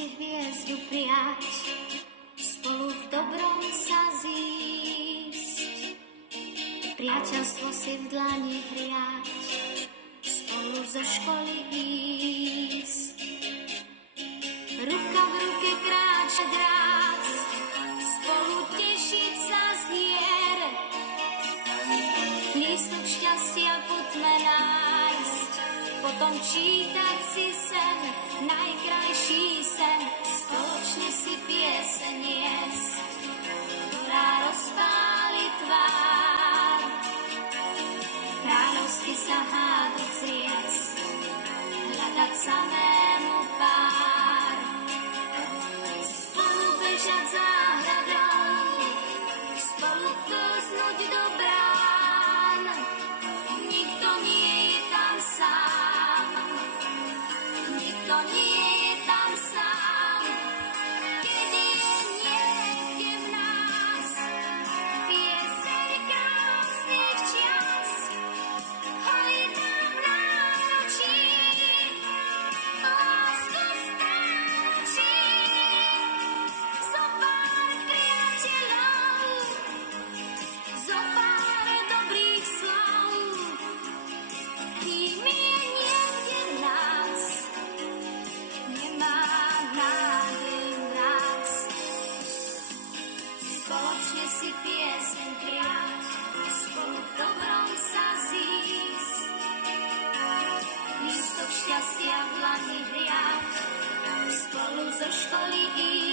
si hviezdu prijať, spolu v dobrom sa zísť, priateľstvo si v dlani hriať, spolu zo školy ísť. Ruka v ruke kráčať rásť, spolu tešiť sa z hier, lístok šťastia poďme nájsť, potom čítať si sen, najkrajší sen, spoločne si pieseň niesť, ktorá rozpáli tvár, kráľovsky sa hádať zriecť, hľadať samému pár, spolu bežať záhradou, spolu vklznúť do brán, nikto nie je tam sám, nikto nie je tam sám, keď je niekde v nás pieseň krásnych čias, hojí tam náručí, lásku stráči, zo pár priateľov, zo pár dobrých slov, kým je niekde v nás, nemá nádej v nás. Spoločne si pieseň prijať, spolu v dobrom sa zísť, lístok šťastia v dlani hriať, spolu zo školy ísť.